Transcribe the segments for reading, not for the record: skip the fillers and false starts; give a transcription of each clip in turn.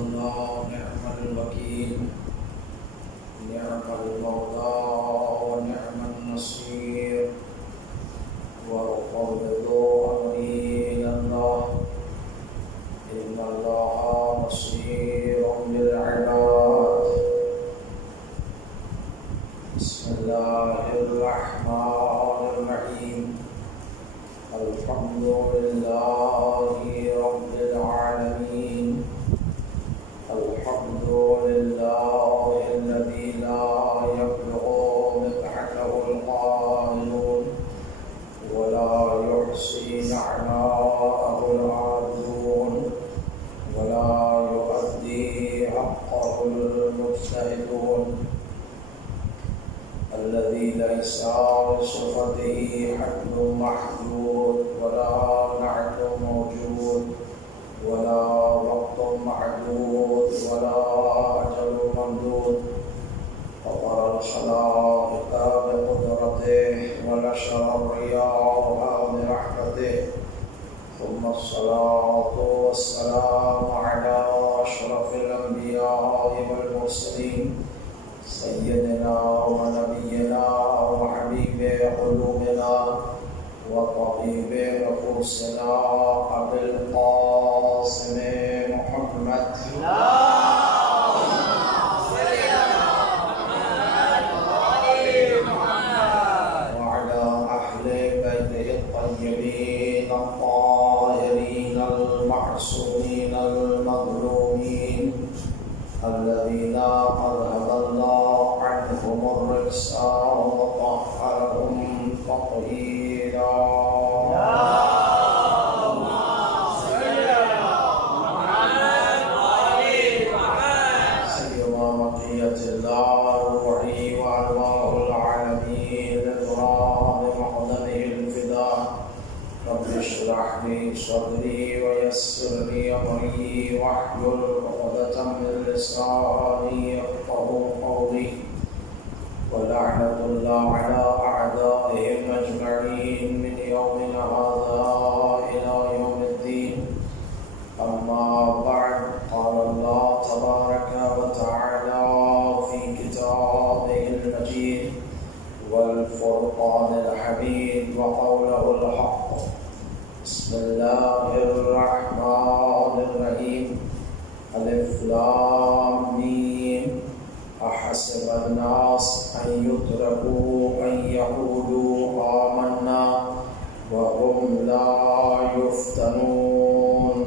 الله نعم الوكيل نعم المولى ونعم النصير وأفوض أمري إلى الله إن الله بصير بالعباد. بسم الله الرحمن الرحيم. الحمد لله رب العالمين. الحمد لله الذي لا يبلغ مدحته القائلون ولا يحصي نعماءه العابدون ولا يؤدي حقه المجتهدون، الذي ليس لصفته حد محدود ولا نعت موجود ولا وقت معدود ولا أجل ممدود. فطر الخلائق بقدرته ونشر الرياح برحمته، ثم الصلاة والسلام على أشرف الأنبياء والمرسلين سيدنا ونبينا وحبيب قلوبنا وطبيب نفوسنا أبي القاسم محمد وعلى أهل بيته الطيبين الطاهرين المعصومين المظلومين الذين أذهب الله عنهم الرجس وطهرهم تطهيرا. سيما بقية الله الوحي وأرواح العالمين لتراب مقدمه الفداء. رب اشرح لي صدري ويسر لي أمري واحلل عقدة من لساني يفقهوا قولي. ولعنة الله على أعدائهم أجمعين من يومنا هذا إلى يوم الدين. أما بعد، قال الله تبارك وتعالى في كتابه المجيد والفرقان الحميد وقوله الحق. بسم الله الرحمن الرحيم. ألف لام ميم. أحسب الناس أن يتركوا أن يقولوا آمنا وهم لا يفتنون.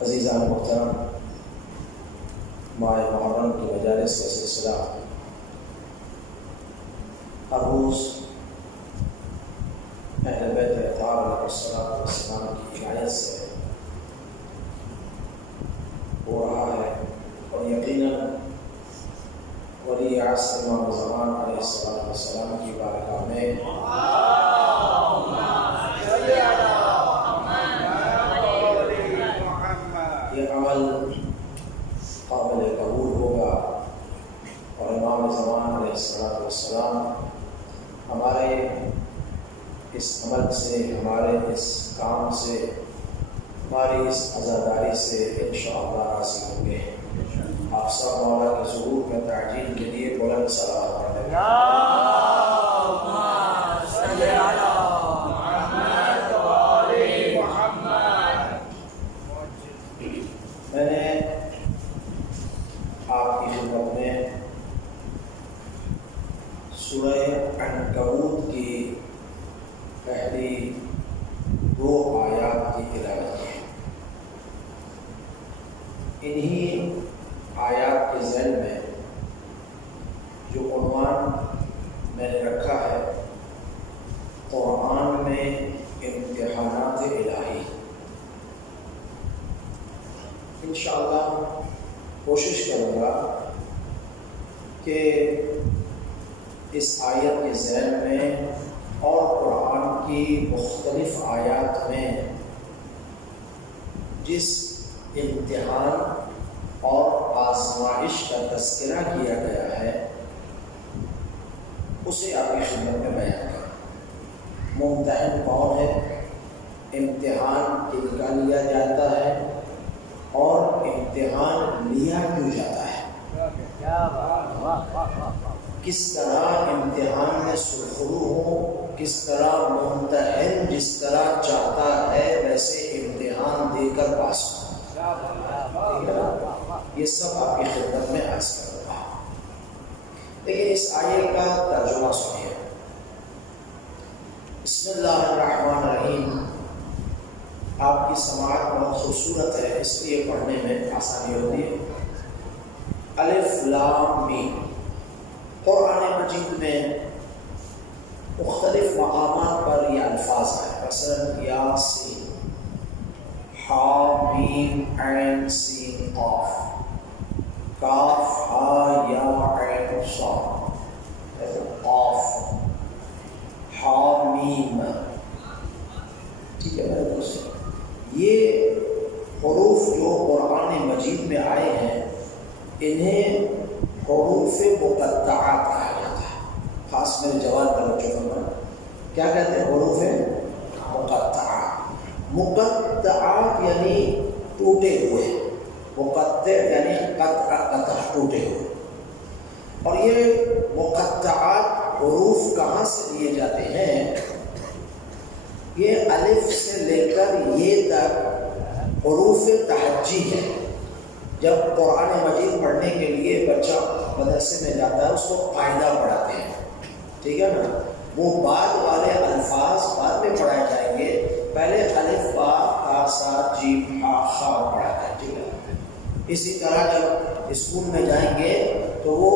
عزیزان محترم، ماہ محرم کی مجالس کا سلسلہ عروس اہل بیت اطہار علیہ السلام کی عنایت سے ہو رہا ہے، اور یقیناً ولی عصر امام زمان علیہ السلام کی بارگاہ میں یہ عمل قابل قبول ہوگا، اور امام زمان علیہ السلام ہمارے اس عمل سے، ہمارے اس کام سے، ہماری اس عزاداری سے انشاءاللہ راضی ہوں گے. آپ سب مولا کے ظہور میں تعجیل کے لیے بلند صلوات پڑھیں. میں نے آپ کی خدمت میں سورہ عنکبوت کی پہلی 2 آیات کی تلاوت کی. انہی آیات کے ذیل میں جو عنوان میں نے رکھا ہے، قرآن میں امتحانات الہی، انشاءاللہ کوشش کروں گا کہ اس آیت کے ذیل میں اور قرآن کی مختلف آیات میں جس امتحان اور آزمائش کا تذکرہ کیا گیا ہے اسے آپ کی خدمت میں بیان کریں۔ ممتحن کون ہے، امتحان کن کا لیا جاتا ہے اور امتحان لیا کیوں جاتا ہے، کس طرح امتحان میں سرخرو ہو، کس طرح ممتحن جس طرح چاہتا ہے ویسے امتحان دے کر پاس ہو، یہ سب آپ کی خدمت میں عرض کر رہا ہوں۔ لیکن اس آیے کا ترجمہ سنیے۔ بسم اللہ الرحمن الرحیم آپ کی سماعت بہت خوبصورت ہے، اس لیے پڑھنے میں آسانی ہوتی ہے۔ الف لام میم، قرآن مجید میں مختلف مقامات پر یہ الفاظ ہیں، مثلا یاسین، حا میم عین سین قاف، کاف ہا یا عین صاد، قاف حا میم، ٹھیک ہے میرے دوست۔ یہ حروف جو قرآن مجید میں آئے ہیں انہیں حروف مقطعات کہا جاتا ہے۔ خاص میرے جوان کا بچوں کا کیا کہتے ہیں، حروف مقطعات۔ مقطعات یعنی ٹوٹے ہوئے، مقطع یعنی قطع ٹوٹے ہوئے۔ اور یہ مقطعات حروف کہاں سے لیے جاتے ہیں، یہ الف سے لے کر یہ تک حروف تہجی ہے۔ جب قرآن مجید پڑھنے کے لیے بچہ مدرسے میں جاتا ہے اس کو قاعدہ پڑھاتے ہیں، ٹھیک ہے نا، وہ بعد والے الفاظ بعد میں پڑھائے جائیں گے، پہلے الف با تا سا جیم ہا خا پڑھاتا ہے، ٹھیک ہے۔ اسی طرح جب اسکول میں جائیں گے تو وہ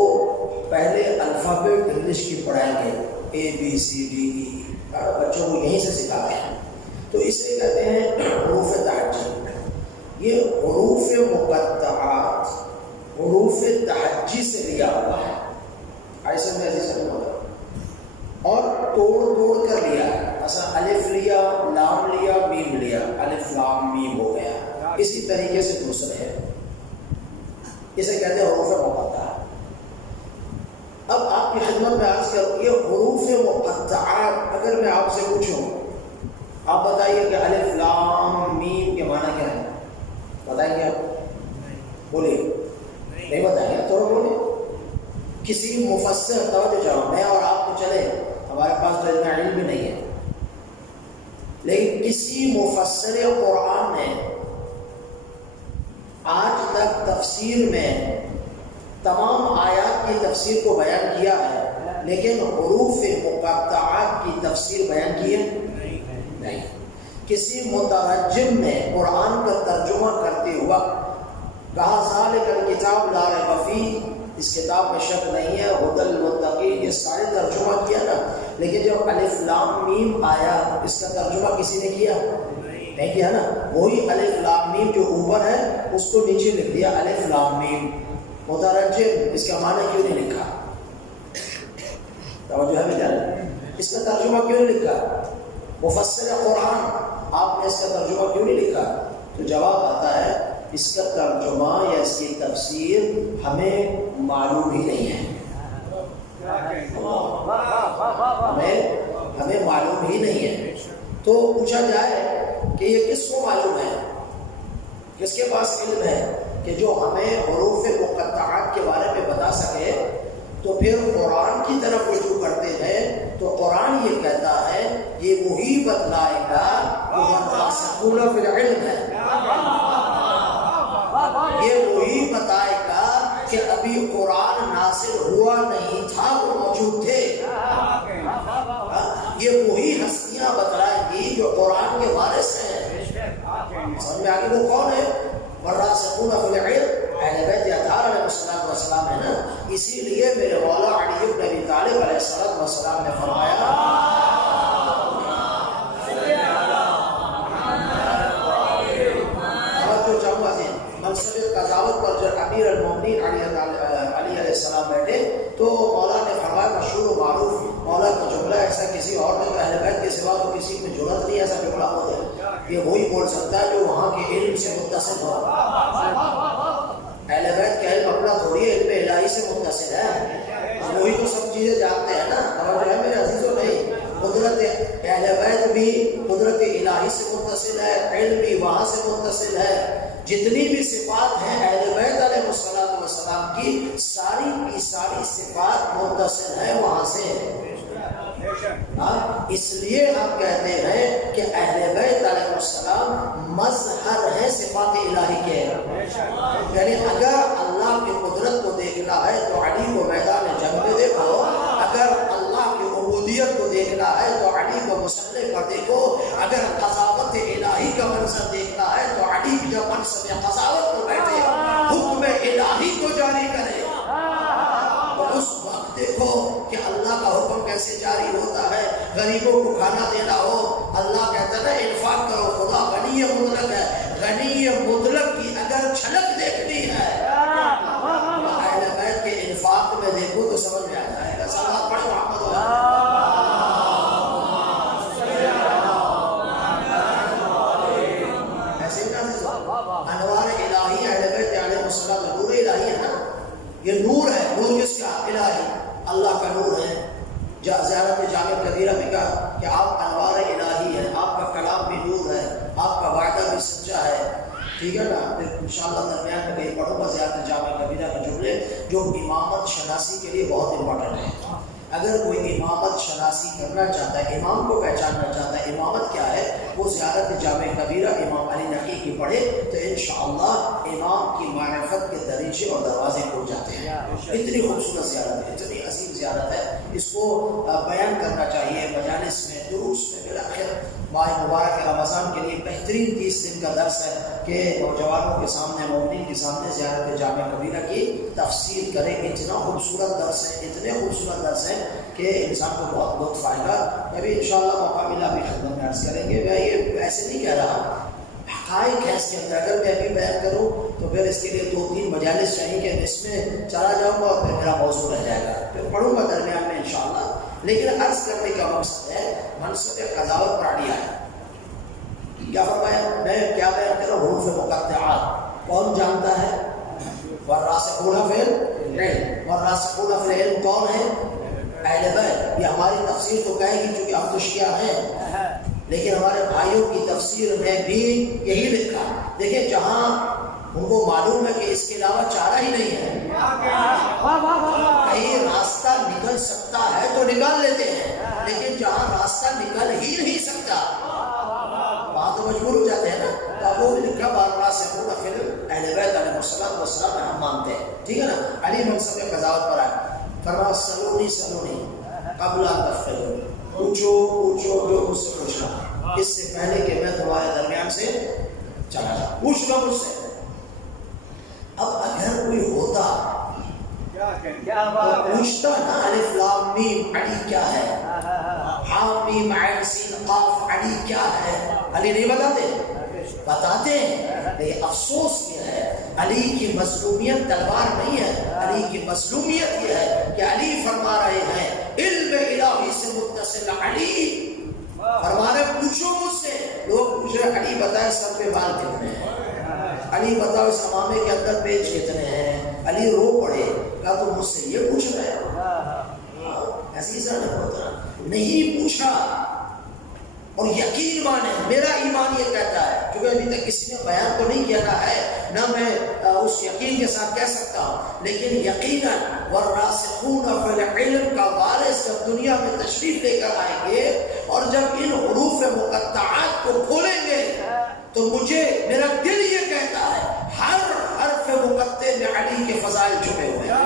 پہلے الفابیٹ انگلش کی پڑھائیں گے، اے بی سی ڈی ای، بچوں کو یہیں سے سکھاتے ہیں، تو اسے کہتے ہیں حروف تہجی۔ یہ حروف مقطعات حروف تہجی سے لیا ہوا ہے، ایسے میں ایسے چلنا ہوگا، اور توڑ توڑ کر لیا ہے، ایسا الف لیا، لام لیا، میم لیا، الف لام میم ہو گیا۔ اسی طریقے سے دوسرے ہے، اسے کہتے ہیں حروف مقطعات۔ اب آپ کی خدمت میں عرض کروں، یہ حروف مقطعات اگر میں آپ سے پوچھوں، آپ بتائیے کہ الف لام میم کے معنی کیا ہے، بتائیں گے آپ؟ بولیے، نہیں بتائیں گے، تھوڑا بولے۔ کسی مفسر، توجہ چاہو، میں اور آپ تو چلے، ہمارے پاس تو اتنا علم بھی نہیں ہے، لیکن کسی مفسر قرآن نے آج تک تفسیر میں تمام آیات کی تفسیر کو بیان کیا ہے، لیکن حروف مقطعات کی تفسیر بیان کی ہے نہیں۔ کسی مترجم نے قرآن کا ترجمہ کرتے ہوا کہا ذالک الکتاب لا ریب فیہ، اس کتاب میں شک نہیں ہے، ھدی للمتقین، یہ سارے ترجمہ کیا نا، لیکن جب الف لام میم آیا اس کا ترجمہ کسی نے کیا نہیں کیا نا، وہی الف لام میم جو اوپر ہے اس کو نیچے لکھ دیا الف لام میم۔ مترجم اس کا معنی کیوں نہیں لکھا، توجہ ہے بیٹا، اس کا ترجمہ کیوں نہیں لکھا؟ مفسر قرآن آپ نے اس کا ترجمہ کیوں نہیں لکھا؟ تو جواب آتا ہے اس کا ترجمہ یا اس کی تفسیر ہمیں معلوم ہی نہیں ہے، ہمیں معلوم ہی نہیں ہے۔ تو پوچھا جائے کہ یہ کس کو معلوم ہے، کس کے پاس علم ہے کہ جو ہمیں حروف مقطعات کے بارے میں بتا سکے، تو پھر قرآن کی طرف رجوع کرتے ہیں تو قرآن یہ کہتا ہے یہ وہی بتلائے گا جو الراسخون فی العلم ہے، یہ وہی بتائے گا کہ ابھی قرآن نازل ہوا نہیں تھا، وہ موجود تھے، یہ وہی ہستیاں بتلائیں گی جو قرآن کے وارث ہیں۔ سمجھ میں آگے وہ کون ہے؟ والراسخون فی العلم، اہل بیت اطہار علیہ السلام ہے نا۔ اسی لیے میرے مولا علی بن ابی طالب علیہ السلام نے فرمایا منصب قضاوت پر جب امیر المومنین علی علیہ السلام بیٹھے تو مولا نے فرمایا مشہور و معروف مولا کا جملہ، ایسا کسی اور نے اہل بیت کے سوا تو کسی میں جرأت نہیں ایسا جملہ ہو جائے، یہ وہی بول سکتا ہے جو وہاں کے علم سے متصل ہو. اہل بیت کا علم اپنا تھوڑی ہے، علم الہی سے متصل ہے. وہی تو سب چیزیں جانتے ہیں نا. سمجھ رہے ہیں میرے عزیزوں؟ نہیں، قدرت اہل بیت بھی قدرت الہی سے متصل ہے، علم بھی وہاں سے متصل ہے. جتنی بھی صفات ہیں اہل بیت علیہ السلام کی، ساری کی ساری صفات متصل ہے وہاں سے. اس لیے ہم کہتے ہیں کہ اہل بیت علیہ السلام مظہر ہے صفات الہی کے. یعنی اگر اللہ کی قدرت کو دیکھنا ہے تو علی کو میدان جنگ میں دیکھو، اگر اللہ کی عبودیت کو دیکھنا ہے تو علی کو مسلح پر دیکھو، اگر قضاوت الہی کا منظر دیکھنا ہے تو علی جب منصب قضاوت پر بیٹھے حکم الہی کو جاری کرے تو اس وقت دیکھو کہ اللہ کا حکم کیسے جاری ہوتا ہے. غریبوں کو کھانا دینا ہو، اللہ کہتا ہے نا انفاق کرو، خدا غنی مطلق ہے. غنی مطلق کی اگر چھلک دیکھنی ہے اہل بیت کے انفاق میں دیکھو تو سمجھ میں آ جائے گا. صلوات پڑھو محمد ایسے ہی انوار الہی اہل بیت علیہ السلام نور الہی ہے نا. یہ نور ہے. نور کس کا؟ الہی، اللہ کا نور ہے. زیارت جامع کبیرہ میں کہا کہ آپ انوار الہی ہیں، آپ کا کلام بھی نور ہے، آپ کا وعدہ بھی سچا ہے. ٹھیک ہے نا؟ انشاءاللہ درمیان میں کہیں پڑھوں گا زیارت جامع کبیرہ کے جملے جو امامت شناسی کے لیے بہت امپورٹنٹ ہے. اگر کوئی امامت شناسی کرنا چاہتا ہے، امام کو پہچاننا چاہتا ہے امامت کیا ہے، وہ زیارت جامع کبیرہ امام علی نقی کی پڑھے تو انشاءاللہ امام کی معرفت کے دریچے اور دروازے کھل جاتے ہیں. اتنی خوبصورت زیارت ہے، اتنی عظیم زیارت ہے. اس کو بیان کرنا چاہیے مجالس میں، دروس میں. بالآخر ماہ مبارک رمضان کے لیے بہترین 30 دن کا درس ہے کہ نوجوانوں کے سامنے، مومنین کے سامنے زیارت جامع کبیرہ کی تفسیر کریں. اتنا خوبصورت درس ہے، اتنے خوبصورت درس ہے کہ انسان کو بہت لطف آئے گا. ابھی انشاءاللہ موقع ملا بھی خدمت میں عرض کریں گے. میں یہ ایسے نہیں کہہ رہا، حقائق ہے اس کے اندر. اگر میں ابھی بیان کروں تو پھر اس کے لیے 2-3 مجالس چاہیے کہ اس میں چلا جاؤں گا اور پھر میرا موضوع رہ جائے گا. پھر پڑھوں گا درمیان میں انشاءاللہ. لیکن عرض کرنے کا مقصد ہے منصب قضاوت پر آڈیا ہے. کیا فرمایا؟ میں کیا بیان کر رہا ہوں؟ حروف مقطعات کون جانتا ہے؟ والراسخون فی العلم. والراسخون فی العلم کون ہے؟ اہل بیت. یہ ہماری تفسیر تو کہے گی چونکہ ہم تو شیعہ ہیں، لیکن ہمارے بھائیوں کی تفسیر میں بھی یہی لکھا. دیکھیں جہاں ان کو معلوم ہے کہ اس کے علاوہ چارہ ہی نہیں ہے، کہیں راستہ نکل سکتا ہے تو نکال لیتے ہیں، لیکن جہاں راستہ نکل ہی نہیں سکتا وہاں تو مجبور ہو جاتے ہیں نا. تو اب وہ لکھا والراسخون فی العلم اہل بیت علیہ السلام ہم مانتے ہیں. ٹھیک ہے نا؟ علی منصب قضاوت پر آئے. فرمایا سلونی سلونی قبل ان تفعلوا، پوچھو پوچھو جو مجھ سے پوچھنا اس سے پہلے کہ میں تمہارے درمیان سے چلا جاؤں. پوچھ لو مجھ سے. اب اگر کوئی ہوتا تو پوچھتا نا الف لام میم علی کیا ہے، حا میم عین سین قاف علی کیا ہے. علی نہیں بتاتے؟ بتاتے ہیں. لیکن افسوس یہ ہے علی کی مظلومیت تلوار نہیں ہے، علی کی مظلومیت یہ ہے کہ علی فرما رہے ہیں علم الہی سے متصل علی فرما رہے پوچھو مجھ سے. لوگ پوچھ رہے علی بتائے سر پہ بال کتنے ہیں، علی بتاؤ اس امامے کے اندر پیچ کتنے ہیں. علی رو پڑے کہا تو مجھ سے یہ پوچھ رہے ہو؟ ایسی سر نہیں پوچھا. اور یقین مانے، میرا ایمان یہ کہتا ہے کیونکہ ابھی تک کسی نے بیان تو نہیں کیا ہے، نہ میں اس یقین کے ساتھ کہہ سکتا ہوں، لیکن یقیناً والراسخون فی العلم کا وارث جب دنیا میں تشریف لے کر آئیں گے اور جب ان حروف مقطعات کو کھولیں گے تو مجھے میرا دل یہ کہتا ہے ہر حرف مقطع میں علی کے فضائل چھپے ہوئے ہیں.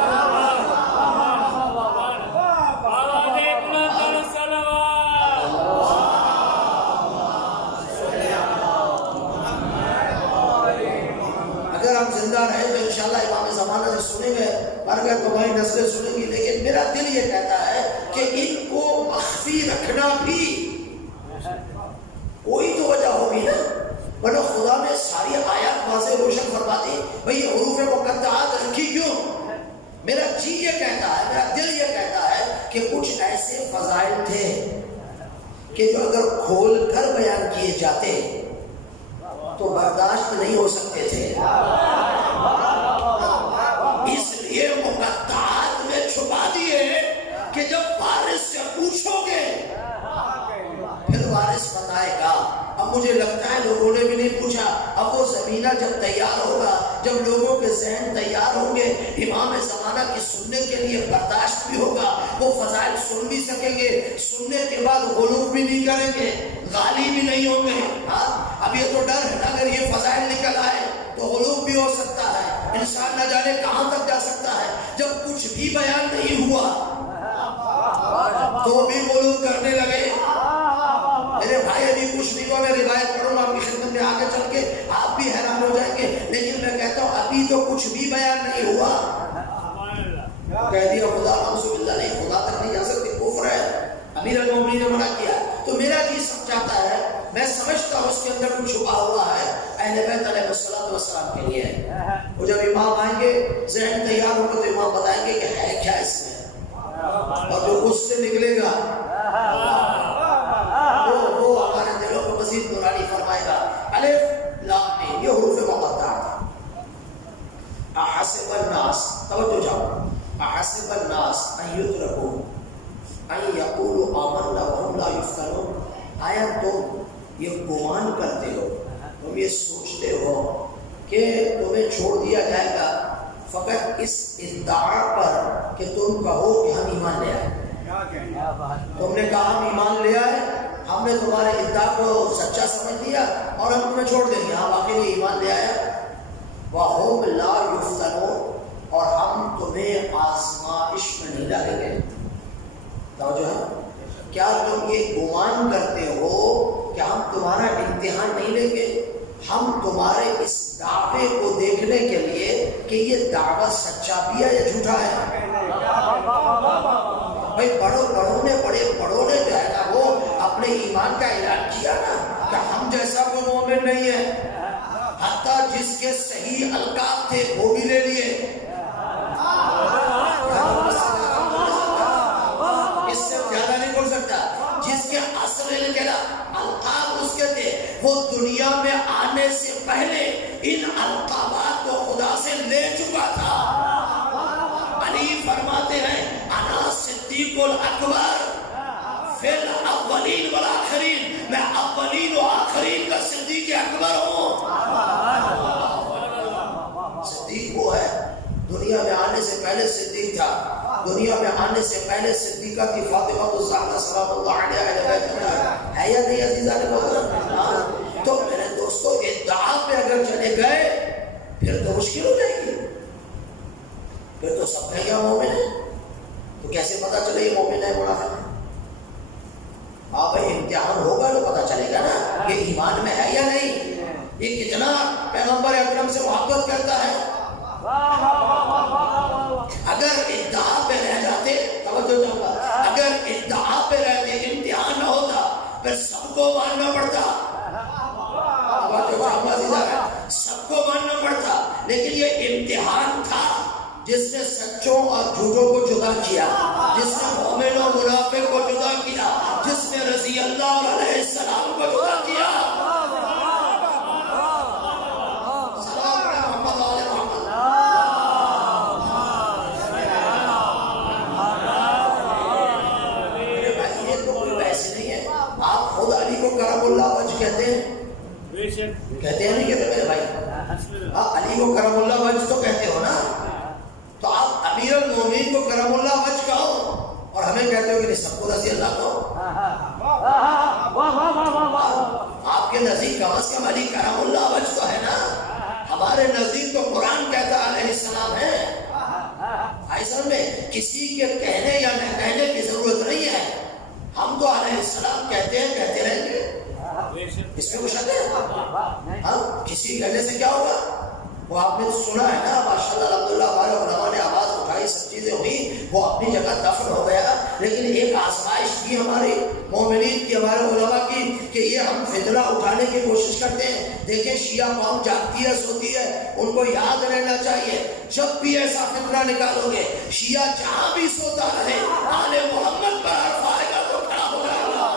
اگر ہم زندہ رہے تو انشاءاللہ امام زمانہ سے سنیں گے، مر گئے تو وہی نسلیں سنیں گی. لیکن میرا دل یہ کہتا ہے کہ ان کو مخفی رکھنا بھی کوئی تو وجہ ہوگی نا، ورنہ خدا نے ساری آیات واضح روشن فرما دی. بھئی یہ حروف مقطعات رکھی کیوں؟ میرا جی یہ کہتا ہے، میرا دل یہ کہتا ہے کہ کچھ ایسے فضائل تھے کہ جو اگر کھول کر بیان کیے جاتے تو برداشت نہیں ہو سکتے تھے، اس لیے مقطعات میں چھپا دیے کہ جب وارث سے پوچھو گے پھر وارث بتائے گا۔ اب مجھے لگتا ہے لوگوں نے بھی نہیں پوچھا، اب وہ زمینہ جب تیار ہوگا، جب لوگوں کے ذہن تیار ہوں گے، امام زمانہ کی سننے کے لیے برداشت بھی ہوگا، وہ فضائل سن بھی سکیں گے، سننے کے بعد غلو بھی نہیں کریں گے، غالی بھی نہیں ہوں گے۔ اب یہ تو ڈر ہے نا، اگر یہ فضائل نکل آئے تو غلو بھی ہو سکتا ہے، انسان نہ جانے کہاں تک جا سکتا ہے۔ جب کچھ بھی بیان نہیں ہوا تو بھی غلو کرنے لگے۔ میرے بھائی ابھی کچھ نہیں ہوا، میں روایت پڑھوں گا آپ کی خدمت میں آگے چل کے، آپ بھی حیران ہو جائیں گے، لیکن میں کہتا ہوں ابھی تو کچھ بھی بیان نہیں ہوا، کہہ دیا خدا نعوذ باللہ، نہیں خدا تک نہیں جا سکتے، کفر ہے، امیر المومنین نے منع کیا۔ تو میرا جی سمجھاتا ہے، میں سمجھتا ہوں اس کے اندر کچھ چھپا ہوا ہے اہل بیت علیہ السلام کے لیے۔ وہ جب امام آئیں گے، ذہن تیار ہوگا تو امام بتائیں گے کہ ہے کیا اس میں، اور جو اس سے نکلے گا وہ ہمارے دلوں کو مزید نورانی فرمائے گا۔ الف لام میم، یہ حروف مقطعہ تھا۔ احسب الناس، توجہ جاؤ، احسب الناس ان یترکوا ان یقولوا آمنا وهم لا یفتنون، آیا تم یہ گمان کرتے ہو، تم یہ سوچتے ہو کہ تمہیں چھوڑ دیا جائے گا فقط اس ادعا پر کہ تم کہو کہ ہم ایمان لے آئے؟ تم نے کہا ہم ایمان لے آئے، ہم نے تمہارے ادعا کو سچا سمجھ لیا اور ہم تمہیں چھوڑ دیں گے، ہاں واقعی یہ ایمان لے آیا۔ وَهُمْ لَا يُفْتَنُونَ، اور ہم تمہیں آزمائش میں نہیں ڈالیں گے۔ توجہ ہے، کیا تم یہ گمان کرتے ہو کہ ہم تمہارا امتحان نہیں لیں گے؟ ہم تمہارے اس دعوے کو دیکھنے کے لیے کہ یہ دعویٰ سچا بھی ہے یا جھوٹا ہے۔ بھائی بڑے بڑوں نے جو ہے نا وہ اپنے ایمان کا اعلان کیا نا کہ ہم جیسا کوئی مومن نہیں ہے، حتیٰ جس کے صحیح القاب تھے وہ بھی لے لیے۔ اس سے زیادہ نہیں بول سکتا، جس کے اصل القاب اس کے تھے، وہ دنیا میں آنے سے پہلے ان القابات کو خدا سے لے چکا تھا۔ علی فرماتے ہیں انا صدیق الاکبر فی الاولین والآخرین، میں اولین و آخرین کا صدیق اکبر ہوں۔ صدیق وہ ہے، دنیا میں آنے سے پہلے صدیق تھا، دنیا میں آنے سے پہلے صدیقہ کی فاطمہ الزہرا سلام اللہ علیہ ہے یا نہیں عزیزان محترم؟ تو میرے دوستو ادعا پہ اگر چلے گئے پھر تو مشکل ہو جائے گی، پھر تو سب کہیں گے مومن ہے، تو کیسے پتا چلے یہ مومن ہے منافق ہے؟ ہاں بھائی امتحان ہوگا تو پتا چلے گا نا یہ ایمان میں ہے یا نہیں، یہ کتنا پیغمبر اکرم سے محبت کرتا ہے۔ اگر ادعا پہ رہ جاتے، توجہ جاؤں گا، اگر ادعا پہ رہتے امتحان نہ ہوتا پھر سب کو ماننا پڑتا، سب کو ماننا پڑتا، لیکن یہ امتحان تھا جس نے سچوں اور جھوٹوں کو جدا کیا، جس نے مومن اور منافق کو جدا کیا، جس نے رضی اللہ اور علیہ السلام کو جدا کیا۔ کرم اللہ وجہ کہتے ہیں نہیں کہتے میرے بھائی؟ ہاں علی کو کرم اللہ وجہ تو کہتے ہو نا، تو آپ امیر المومنین کو کرم اللہ وجہ کہو اور ہمیں کہتے ہو کہ نہیں سب کو رضی اللہ کہو۔ آپ کے نزدیک کم از کم علی کرم اللہ وجہ تو ہے نا، ہمارے نزدیک تو قرآن کہتا علیہ السلام ہے۔ ایسا میں کسی کے کہنے یا نہ کہنے کی ضرورت نہیں ہے، ہم تو علیہ السلام کہتے ہیں، کہتے رہیں گے، اس میں کچھ ہے؟ ہاں کسی کہنے سے کیا ہوگا؟ وہ آپ نے سنا ہے نا ماشاءاللہ الحمدللہ ہمارے علماء نے آواز اٹھائی، سب چیزیں ہوئی، وہ اپنی جگہ دفن ہو گیا، لیکن ایک آزمائش کی ہماری مومنین کی، ہمارے علماء کی، کہ یہ ہم فتنہ اٹھانے کی کوشش کرتے ہیں۔ دیکھیں شیعہ قوم جاگتی ہے، سوتی ہے، ان کو یاد رہنا چاہیے جب بھی ایسا فتنہ نکالو گے، شیعہ جہاں بھی سوتا رہے آل محمد پر حرف آئے گا تو کھڑا ہو جائے گا۔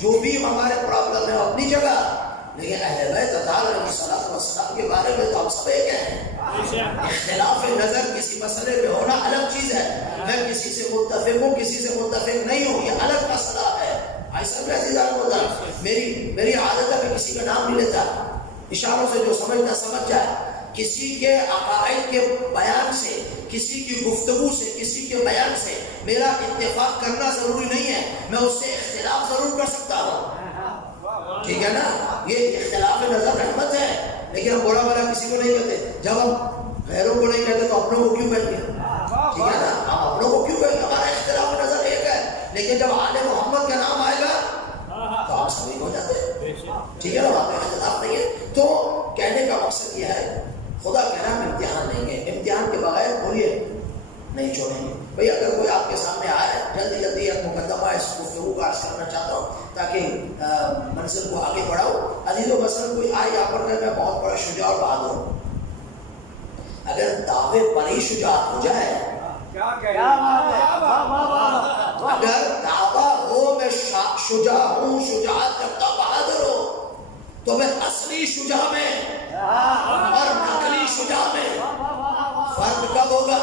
جو بھی ہمارے پرابلم ہے اپنی جگہ، لیکن اہل بیت علیہ السلام کے بارے میں تو ہم سب ایک ہیں۔ اختلاف نظر کسی مسئلے میں ہونا الگ چیز ہے، میں کسی سے متفق ہوں کسی سے متفق نہیں ہوں، یہ الگ مسئلہ ہے۔ ایسا بھی عزیزان ہوتا میری عادت ہے میں کسی کا نام نہیں لیتا، اشاروں سے جو سمجھنا سمجھ جائے۔ کسی کے عقائد کے بیان سے، کسی کی گفتگو سے، کسی کے بیان سے میرا اتفاق کرنا ضروری نہیں ہے، میں اس سے اختلاف ضرور کر سکتا ہوں، ٹھیک ہے نا؟ یہ اختلاف نظر رحمت ہے، لیکن ہم برا بھلا کسی کو نہیں کہتے۔ جب ہم غیروں کو نہیں کہتے تو اپنوں کو کیوں کہیں گے؟ ٹھیک ہے نا، ہم اپنوں کو کیوں کہیں گے؟ ہمارا اختلاف نظر ایک ہے، لیکن جب آل محمد کا نام آئے گا تو آپ سبھی ہو جاتے ہیں، ٹھیک ہے نا؟ وہاں پہ اختلاف نہیں ہے۔ تو کہنے کا مقصد یہ ہے، خدا کہہ رہا ہم امتحان لیں گے، امتحان کے بغیر بولیے نہیں چھوڑیں گے۔ بھئی اگر کوئی آپ کے سامنے آئے، جلدی جلدی ایک مقدمہ اس گفتگو کا عرض کرنا چاہتا ہوں تاکہ منزل کو آگے بڑھاؤ۔ عزیزو، مثلا کوئی آئے یہاں پر کہ میں بہت بڑا شجاع اور بہادر ہوں، اگر دعوے پر ہی شجاعت ہو جائے، اگر دعویٰ ہو میں شجاع ہوں، شجاعت رکھتا بہادر ہو، تو میں اصلی شجاع میں اور نقلی شجاع میں فرق کب ہوگا؟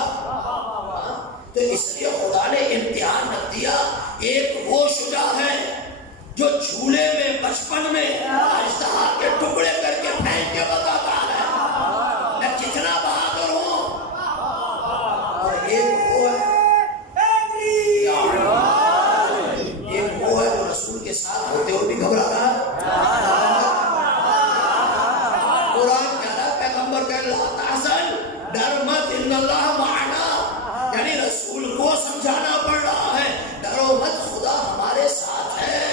تو اس لیے خدا نے امتحان رکھ دیا۔ ایک وہ شجاع ہے جو جھولے میں بچپن میں اژدہا کے ٹکڑے کر کے پھینک کے بتاتا ہے میں کتنا بہادر ہوں، اور ایک وہ ہے جو رسول کے ساتھ ہوتے ہوئے بھی گھبراتا ہے۔ قرآن کہہ رہا ہے، پیغمبر کہہ رہا ہے، لا تحزن، ڈر مت، ان اللہ معنا، یعنی رسول کو سمجھانا پڑ رہا ہے، ڈرو مت، خدا ہمارے ساتھ ہے۔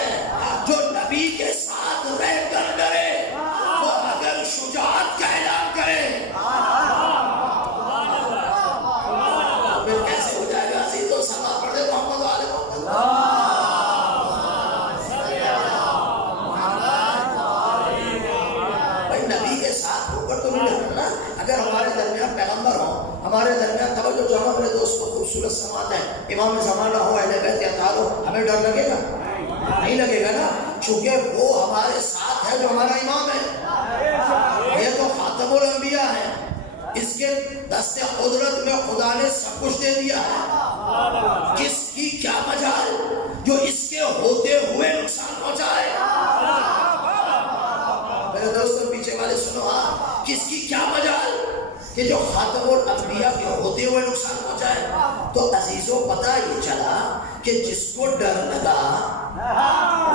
جو نبی کے ساتھ رہ کر ڈرے وہ اگر شجاعت کا اعلان کرے پھر کیسے ہو جائے گا؟ عزیزو، سما پڑھے محمد و آل محمد۔ اگر ہمارے درمیان پیغمبر ہوں، ہمارے درمیان توجہ جو ہمارے دوست کو خوبصورت سماعت ہے، امام زمانہ ہو، اہل بیت اطہار ہو، ہمیں ڈر لگے گا؟ نہیں لگے گا نا، چونکہ وہ ہمارے ساتھ ہے جو ہمارا امام ہے۔ یہ تو خاتم الانبیاء ہے، اس کے دست قدرت میں خدا نے سب کچھ دے دیا ہے، کس کی کیا مجال جو اس کے ہوتے ہوئے نقصان پہنچائے؟ میرے دوستوں پیچھے والے سنو، ہاں، کس کی کیا مجال کہ جو خاتم الانبیاء کے ہوتے ہوئے نقصان پہنچائے؟ تو عزیزوں، پتہ یہ چلا کہ جس کو ڈر لگا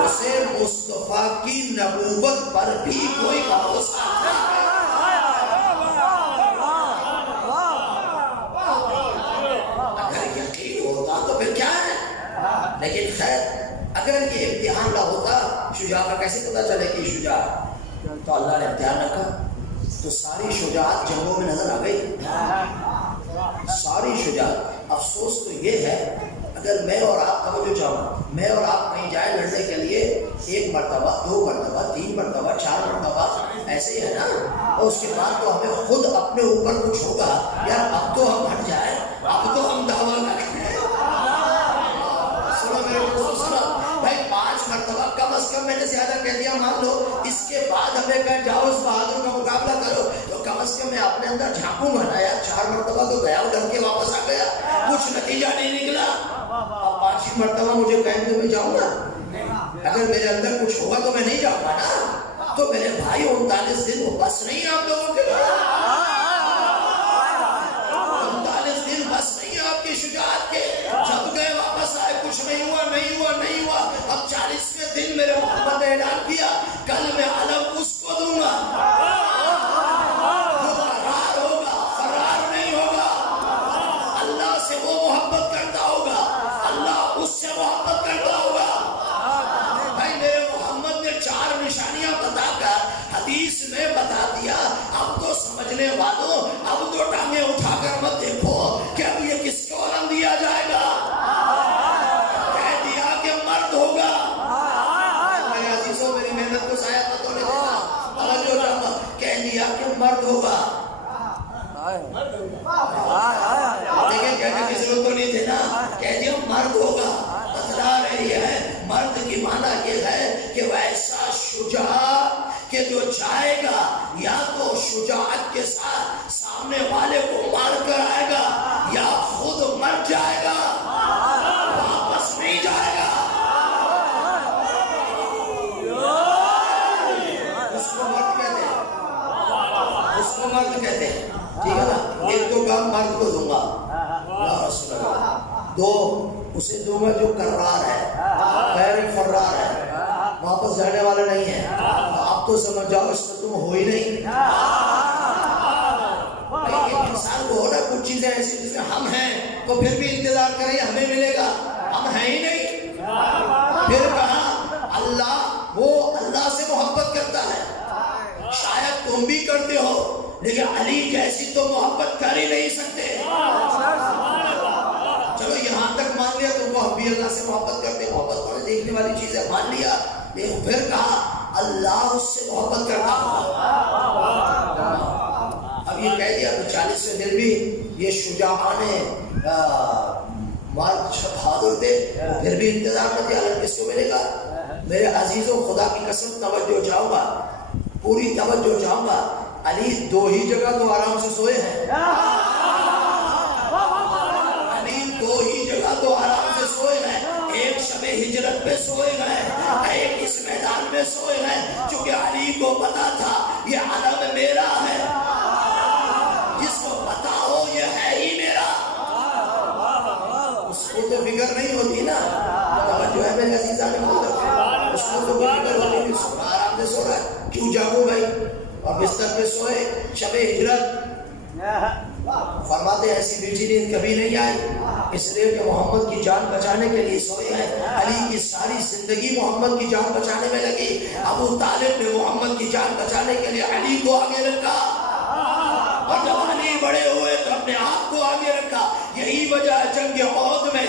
اسے مصطفیٰ کی نبوت پر بھی کوئی بھروسہ نہیں۔ اگر یقین ہوتا تو پھر کیا ہے؟ لیکن خیر، اگر یہ امتحان نہ ہوتا، شجاع کا کیسے پتہ چلے کہ شجاع؟ تو اللہ نے امتحان رکھا، تو ساری شجاعت جنگوں میں نظر آ گئی، ساری شجاعت۔ افسوس تو یہ ہے، اگر میں اور آپ توجہ چاہوں، میں اور آپ کہیں جائیں لڑنے کے لیے، ایک مرتبہ، دو مرتبہ، تین مرتبہ، چار مرتبہ، ایسے ہی ہے نا، اور اس کے بعد تو ہمیں خود اپنے اوپر کچھ ہوگا، یار اب تو ہم ہٹ جائیں، اب تو ہم دعویٰ کریں۔ سنو میرے دوستو، سنو بھائی، 5 مرتبہ کم از کم میں نے زیادہ کہہ دیا، مان لو اس کے بعد ہمیں کہیں جاؤ اس بہادر کا مقابلہ کرو، تو کم از کم میں اپنے اندر جھانکوں گا نا یار، 4 مرتبہ تو گیا ڈر کے واپس آ گیا، کچھ نتیجہ نہیں نکلا، اب 5 مرتبہ مجھے کہیں تو میں جاؤں گا؟ اگر میرے اندر کچھ ہوگا تو میں نہیں جاؤں گا نا۔ تو میرے بھائی 39 دن وہ بس نہیں آپ لوگوں کے لیے، 39 دن بس نہیں ہے آپ کی شجاعت کے، جب گئے واپس آئے، کچھ نہیں ہوا، نہیں ہوا، نہیں ہوا، اب 40ویں دن میرے محمد نے اعلان کیا، کل میں علم اس کو دوں گا، جو فرار ہوگا، فرار نہیں ہوگا، اللہ سے وہ محبت کرتا ہوگا، اللہ اس سے محبت کرتا ہوگا۔ بھائی میرے محمد نے 4 نشانیاں بتا کر حدیث میں بتا دیا، اب تو سمجھنے والوں، اب تو ٹانگیں اٹھا کر مت دیکھو کہ اب یہ کس کو علم دیا جائے گا، کہہ دیا کہ مرد ہوگا۔ میرے عزیزوں، میری محنت کو ضائع مت ہونے دینا، توجہ رکھنا، کہہ دیا کہ مرد ہوگا، لیکن کہنے کی ضرورت تو نہیں تھی نا، کہہ دیا مرد ہوگا۔ بتلا رہی ہے مرد کی معنی یہ ہے جو جائے گا یا تو شجاعت کے ساتھ سامنے والے کو مار کر آئے گا یا خود مر جائے گا، واپس نہیں جائے گا۔ اس کو مرد کہتے ہیں، اس کو مرد کہتے ہیں، ٹھیک ہے نا۔ ایک تو کام مرد کو دوں گا یا رسول اللہ، دو اسے دوں گا جو کرار ہے، غیر فرار ہے، واپس جانے والا نہیں ہے۔ آپ تو سمجھ جاؤ اس میں تم ہو ہی نہیں۔ انسان کو ہونا کچھ چیزیں ایسی جس میں ہم ہیں تو پھر بھی انتظار کریں ہمیں ملے گا، ہم ہیں ہی نہیں۔ پھر کہا اللہ، وہ اللہ سے محبت کرتا ہے، شاید تم بھی کرتے ہو لیکن علی جیسی تو محبت کر ہی نہیں سکتے۔ چلو یہاں تک مان لیا تم کو ہم بھی اللہ سے محبت کرتے ہیں، محبت کرنے دیکھنے والی چیز ہے، مان لیا۔ لیکن پھر کہا اللہ اس سے محبت کرتا ہوگا۔ اب یہ کہہ دیا تو 40ویں دن بھی یہ شجاعانے مرد بہادر تھے، پھر بھی انتظار کرتے اللہ کس کو ملے گا۔ میرے عزیزوں، خدا کی قسم توجہ چاہوں گا، پوری توجہ چاہوں گا، علی دو ہی جگہ تو آرام سے سوئے ہیں، علی دو ہی جگہ تو آرام سے سوئے ہیں۔ ایک شب ہجرت پہ سوئے گئے، ایک اس میدان میں سوئے گئے، چونکہ علی کو پتا تھا یہ علم میرا ہے، جس کو پتا ہو یہ ہے ہی میرا، اس کو تو فکر نہیں ہوتی نا۔ توجہ ہے میرے عزیزان، اس کو تو فکر ہوتی نہیں، آرام سے سو رہا ہے، کیوں جاگوں بھائی؟ اور بستر پہ سوئے، شب ہجرت فرماتے ہیں ایسی میٹھی نیند کبھی نہیں آئی، اس لیے کہ محمد کی جان بچانے کے لیے سوئے ہیں۔ علی کی ساری زندگی محمد کی جان بچانے میں لگی، ابو طالب نے محمد کی جان بچانے کے لیے علی کو آگے رکھا، اور جب علی بڑے ہوئے تو اپنے آپ کو آگے رکھا۔ یہی وجہ ہے جنگ احد میں،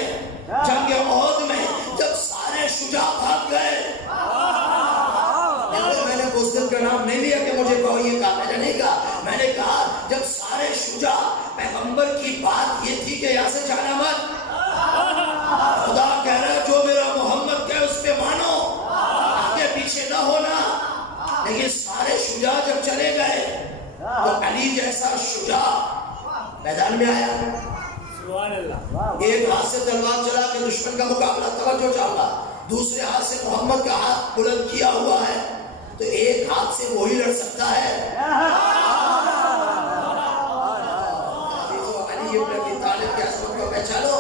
جنگ احد میں جب سارے شجاع بھاگ گئے، میں نے اس دن کا نام نہیں لیا کہ مجھے کہو یہ کہا، میں نے نہیں کہا، میں نے کہا جب سارے شجاع، پیغمبر کی بات یہ تھی کہ یہاں سے جانا مت، خدا کہہ رہا ہے جو میرا محمد کہے اس پہ مانو، آگے پیچھے نہ ہونا۔ لیکن سارے شجاع جب چلے گئے تو علی جیسا شجاع میدان میں آیا، ایک ہاتھ سے تلوار چلا کے دشمن کا مقابلہ، توجہ چاہتا، دوسرے ہاتھ سے محمد کا ہاتھ بلند کیا ہوا ہے، تو ایک ہاتھ سے وہی لڑ سکتا ہے۔ علی ابن ابی طالب کی عظمت کو پہچانو،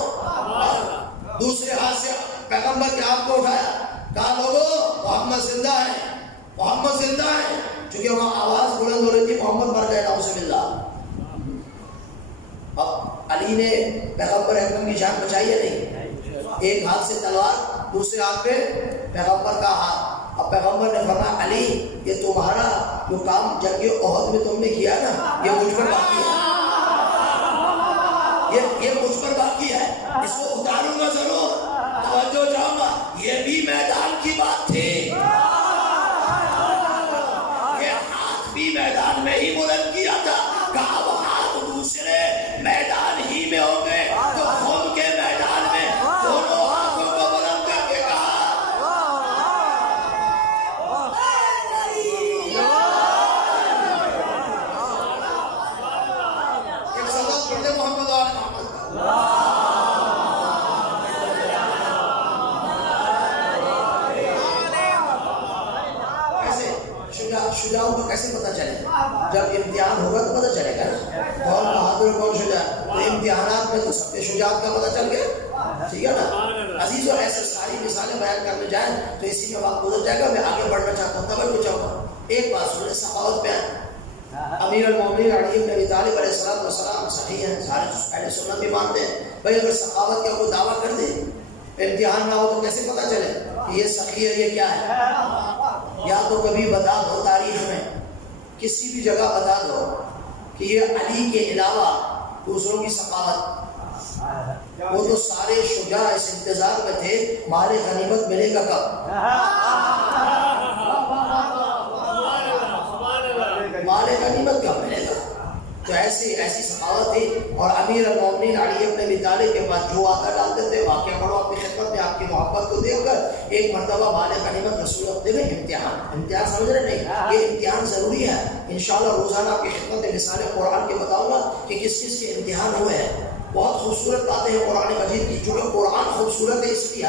دوسرے ہاتھ سے پیغمبر کے ہاتھ کو اٹھایا، کہا لوگو محمد زندہ ہے، محمد زندہ ہے، چونکہ وہاں آواز بلند ہو رہی تھی محمد مر گئے، نعوذ باللہ۔ اب علی نے پیغمبر اکرم کی جان بچائی ہے نہیں، ایک ہاتھ سے تلوار، دوسرے ہاتھ پہ پیغمبر کا ہاتھ۔ اب پیغمبر نے فرمایا علی یہ تمہارا جو کام جنگ احد میں تم نے کیا نا، یہ مجھ پر باقی ہے، یہ مجھ پر باقی ہے، اس کو اتاروں گا ضرور۔ توجہ چاہوں گا، یہ بھی میدان کی بات تھی، یہ ہاتھ بھی میدان میں ہی بلند کیا تھا، کہا وہ ہاتھ دوسرے میدان ہی میں ہوں گے تو خون کے میدان میں دونوں ہاتھوں کو بلند کر کے کہا ایک صلوات پڑھ لے محمد آل محمد۔ شجاعوں کو کیسے پتہ چلے؟ جب امتحان ہوگا تو پتہ چلے گا نا، کون بہادر کون شجاع۔ تو امتحانات میں تو سب کے شجاعت کا پتہ چل گیا، ٹھیک ہے نا عزیزو۔ ایسے ساری مثالیں بیان کرنے جائیں تو اسی میں وقت گزر جائے گا، میں آگے بڑھنا چاہتا ہوں، توجہ چاہوں گا۔ ایک بات سنیں، سخاوت پہ امیر المومنین علی بن ابی طالب علیہ السلام صحیح ہے، سارے اہل سنت بھی مانتے ہیں، بھائی اگر سخاوت کا کوئی دعویٰ کر دے، امتحان نہ ہو تو کیسے پتہ چلے کہ یہ سخی ہے، یہ کیا ہے؟ یا تو کبھی بتا دو تاریخ میں کسی بھی جگہ بتا دو کہ یہ علی کے علاوہ دوسروں کی سخاوت، وہ تو سارے شجاع اس انتظار میں تھے مال غنیمت ملے گا کب، مال غنیمت کب ملے گا۔ تو ایسی سخاوت تھی، اور امیر المومنین علی بن ابی طالب کے پاس جو آتا ڈالتے تھے، واقعہ پڑھو اپنی خدمت میں آپ کی محبت کو دیکھ کر ایک مرتبہ مال غنیمت رسول دیکھ امتحان سمجھ رہے نہیں، یہ امتحان ضروری ہے. انشاءاللہ روزانہ آپ کی خدمت میں مثال قرآن کے بتاؤں گا کہ کس چیز کے امتحان ہوئے ہیں. بہت خوبصورت باتیں ہیں قرآن مجید کی. چونکہ قرآن خوبصورت ہے اس لیے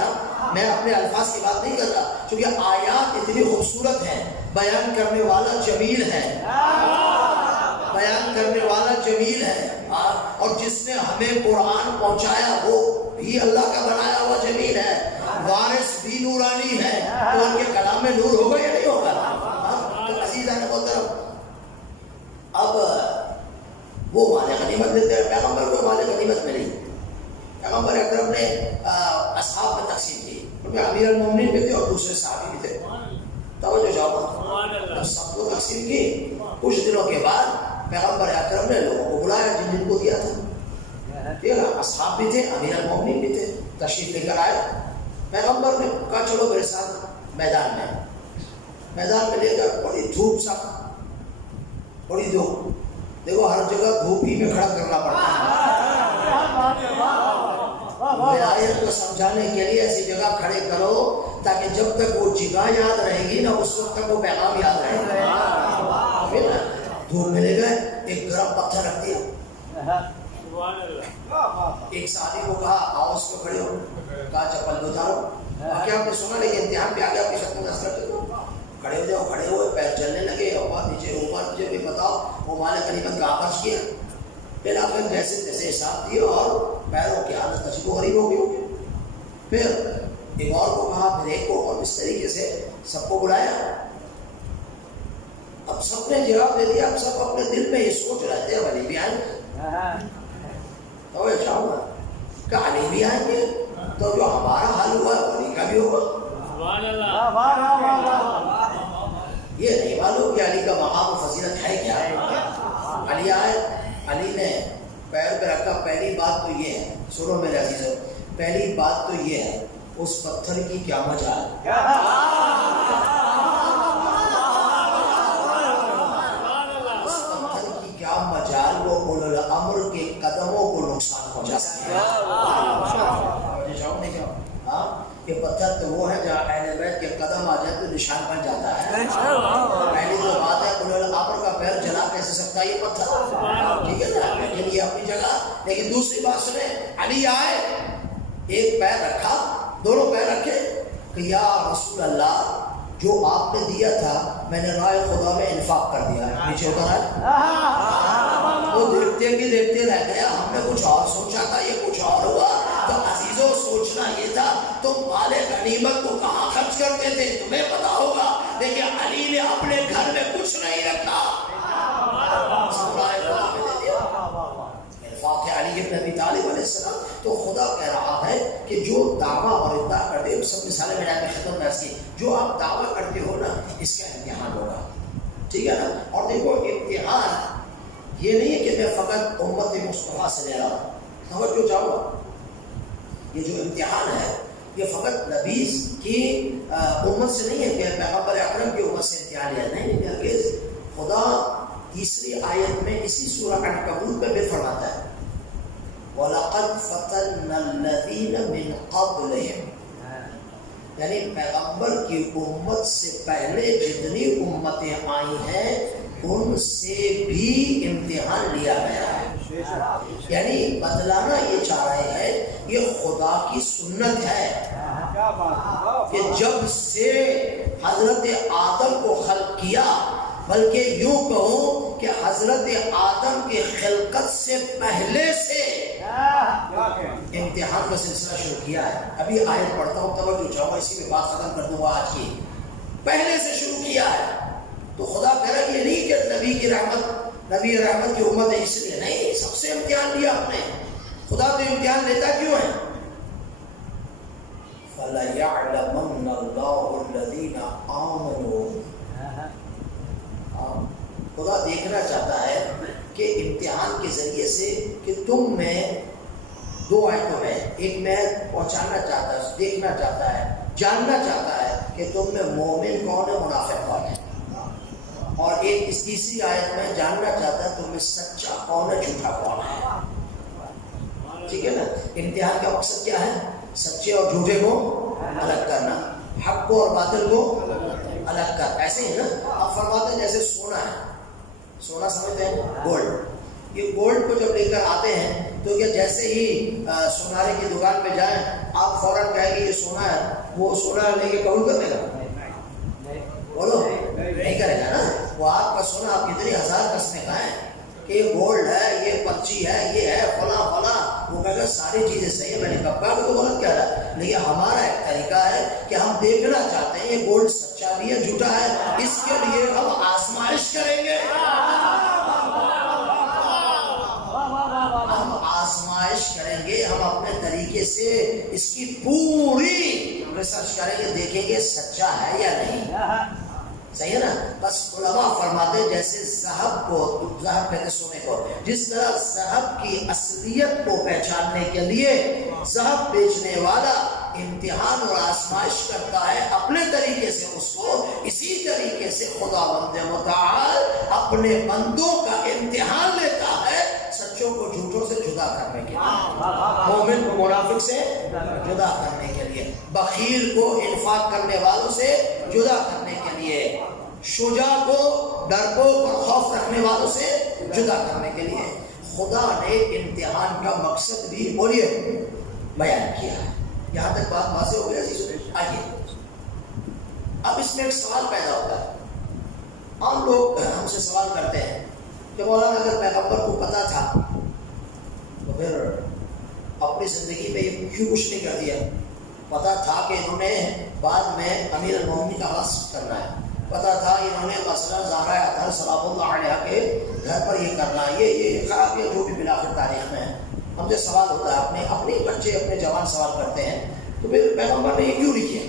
میں اپنے الفاظ کی بات نہیں کر رہا، چونکہ آیات اتنی خوبصورت ہیں. بیان کرنے والا جمیل ہے، بیان کرنے والا جمیل ہے. اور جس نے ہمیں قرآن پہنچایا وہ بھی اللہ کا بنایا ہوا جمیل ہے. وارث بھی نورانی ہے، تو ان کے کلام میں نور ہوگا یا نہیں ہوگا؟ عزیزان محترم، اب وہ مال غنیمت دیتے ہیں. پیغمبر کو مال غنیمت ملی، پیغمبر اکرم نے اصحاب میں تقسیم کی. ان میں امیر المومنین بھی تھے اور دوسرے صحابی بھی تھے. توجہ جاؤ، سب کو تقسیم کی. کچھ دنوں کے بعد پیغمبر اکرم نے لوگوں کو بلایا جن جن کو دیا تھا. ٹھیک ہے، اصحاب بھی تھے، امیر المومنین بھی تھے، تشریف لے کر آئے. پیغمبر نے کہا چلو میرے ساتھ میدان میں لے کر بڑی دھوپ سا، بڑی دھوپ، دیکھو ہر جگہ دھوپ ہی میں کھڑا کرنا پڑتا ہے. ولایت کو سمجھانے کے لیے ایسی جگہ کھڑے کرو تاکہ جب تک وہ جگہ یاد رہے گی نا اس وقت تک وہ پیغام یاد رہے گا. دھوپ میں لے گئے، ایک گرم پتھر رکھ دیا. ایک صحابی کو کہا آؤ اس کو کھڑے ہو، کہا چپل اتارو. کیا آپ نے سنا لیکن امتحان پہ آ گیا آپ کی شکل میں اثر کرتے ہو. کھڑے ہوئے پیر چلنے لگے، اوپر نیچے بھی بتاؤ. وہ مال غنیمت کا آغاز کیا. پھر آپ نے جیسے تیسے حساب دیے اور پیروں کی حالت عجیب و غریب ہو گئی. پھر ایک اور کو کہا، پھر ایک کو، اور اس طریقے سے سب کو بلایا. اب سب نے جواب دے دیا. اب سب اپنے دل میں یہ سوچ رہے تھے علی بھی آئیں گے، تو یہ چاہوں گا کہ علی بھی آئیں گے تو جو ہمارا حال ہوا ہے علی کا بھی ہوگا. یہ نہیں معلوم کہ علی کا مقام و فضیلت ہے کیا. علی آئے، علی نے پیر پہ رکھا. پہلی بات تو یہ ہے، سنو میرے عزیزو، پہلی بات تو یہ ہے اس پتھر کی کیا مجال، اس پتھر کی کیا مجال وہ اولو الامر کے قدموں کو نقصان پہنچا سکتے ہیں. یہ پتھر تو وہ ہے جہاں اہل بیت کے قدم آ جائے تو نشان بن جاتا ہے. پہلی تو بات ہے اولو الامر کا پیر جلا کیسے سکتا ہے یہ پتھر، ٹھیک ہے نا، لیکن یہ اپنی جگہ. لیکن دوسری بات سنیں، علی آئے، ایک پیر رکھا، دونوں پیر رکھے کہ یا رسول اللہ جو آپ نے دیا تھا میں نے راہ خدا میں انفاق کر دیا. نیچے اتر آئے. وہ دیکھتے رہ گیا. ہم نے کچھ اور سوچا تھا، یہ کچھ اور ہوا. تو عزیزوں سوچنا یہ تھا تم مال غنیمت کو کہاں خرچ کرتے تھے تمہیں پتا ہوگا، لیکن علی نے اپنے گھر میں کچھ نہیں رکھا، انفاق علی ابن ابی طالب علیہ السلام. تو خدا کہہ رہا ہے کہ جو دعویٰ اور ادعا کرتے ہو، سب مثالیں میں نے آپ کی خدمت میں عرض کی، جو آپ دعویٰ کرتے ہو نا اس کا امتحان ہوگا، ٹھیک ہے نا. اور دیکھو امتحان یہ نہیں ہے کہ میں فقط امت مصطفیٰ سے لے رہا ہوں. توجہ چاہو، یہ جو امتحان ہے یہ فقط نبی کی امت سے نہیں ہے کہ پیغمبر اکرم کی امت سے امتحان لیا، نہیں، بلکہ خدا تیسری آیت میں اسی سورہ عنکبوت میں بھی فرماتا ہے وَلَقَدْ فَتَنَّا الَّذِينَ مِنْ قَبْلِهِمْ، یعنی پیغمبر کی امت سے پہلے جتنی امتیں آئی ہیں ان سے بھی امتحان لیا گیا ہے. یعنی بدلانا یہ چاہ رہے ہیں، یہ خدا کی سنت ہے کہ جب سے حضرت آدم کو خلق کیا، بلکہ یوں کہوں کہ حضرت آدم کی خلقت سے پہلے سے امتحان کا سلسلہ شروع کیا ہے. ابھی آیت پڑھتا ہوں، توجہ چاہوں، اسی میں بات ختم کر دوں گا آج کی. پہلے سے شروع کیا ہے. تو خدا کہہ رہا ہے یہ نہیں کہ نبی رحمت کی امت ہے اس لیے نہیں، سب سے امتحان لیا آپ نے. خدا تو امتحان لیتا کیوں ہے؟ فَلَيَعْلَمَنَّ اللَّهُ الَّذِينَ آمَنُوا، خدا دیکھنا چاہتا ہے کہ امتحان کے ذریعے سے کہ تم میں دو آیتوں میں، ایک میں پہنچانا چاہتا ہے، دیکھنا چاہتا ہے، جاننا چاہتا ہے کہ تم میں مومن کون ہے، منافق کون ہے. اور ایک اس تیسری آیت میں جاننا چاہتا ہے تم میں سچا کون ہے، جھوٹا کون ہے. ٹھیک ہے نا. امتحان کا مقصد کیا ہے؟ سچے اور جھوٹے کو الگ کرنا، حق کو اور باطل کو الگ کر. ایسے ہی نا آپ فرماتے ہیں جیسے سونا ہے، سونا سمجھتے ہیں گولڈ، یہ گولڈ کو جب لے کر آتے ہیں تو کیا جیسے ہی سونارے کی دکان پہ جائیں آپ فوراً کہیں گے یہ سونا ہے، وہ سونا لے کے قبول کر لے گا؟ بولو نہیں کرے گا نا. وہ آپ کا سونا آپ کتنی ہزار قسمیں کھائیں کہ یہ گولڈ ہے، یہ پرچی ہے، یہ ہے فلاں فلاں، وہ کہے گا ساری چیزیں صحیح ہے، میں نے کب کہا کہ تو غلط کہہ رہا ہے. لیکن ہمارا ایک طریقہ ہے کہ ہم دیکھنا چاہتے ہیں یہ گولڈ سچا بھی ہے جھوٹا ہے، اس کے لیے ہم آزمائش کریں گے. ہم آزمائش کریں گے، ہم اپنے طریقے سے اس کی پوری ریسرچ کریں گے، دیکھیں گے سچا ہے یا نہیں. صحیح ہے نا. بس علماء فرماتے جیسے ذہب کو، ذہب کہتے سونے کو، جس طرح ذہب کی اصلیت کو پہچاننے کے لیے ذہب بیچنے والا امتحان اور آزمائش کرتا ہے اپنے طریقے سے اس کو، اسی طریقے سے خداوند متعال اپنے بندوں کا امتحان لیتا ہے سچوں کو جھوٹوں سے جدا کرنے کے لیے، مومن کو منافق سے جدا کرنے کے لیے، بخیل کو انفاق کرنے والوں سے جدا کرنے کے لیے، شجاع کو ڈرپوک اور خوف رکھنے والوں سے جدا کرنے کے لیے. خدا نے امتحان کا مقصد بھی بولیے بیان کیا ہے. یہاں تک بات واضح ہو گئی عزیزو. آئیے اب اس میں ایک سوال پیدا ہوتا ہے. عام لوگ ہم سے سوال کرتے ہیں کہ مولانا اگر پیغمبر کو پتا تھا تو پھر اپنی زندگی میں یہ کیوں کچھ نہیں کر دیا؟ پتا تھا کہ انہوں نے بعد میں امیر المومنین کا غصب کرنا ہے، پتا تھا انہوں نے مثلا زہرا اطہر سلام اللہ علیہ کے گھر پر یہ کرنا ہے، یہ خراب ہے جو بھی بالآخر تاریخ میں ہے. ہم سے سوال ہوتا ہے، اپنے بچے اپنے جوان سوال کرتے ہیں تو پھر پیغمبر نے یہ کیوں نہیں کیا؟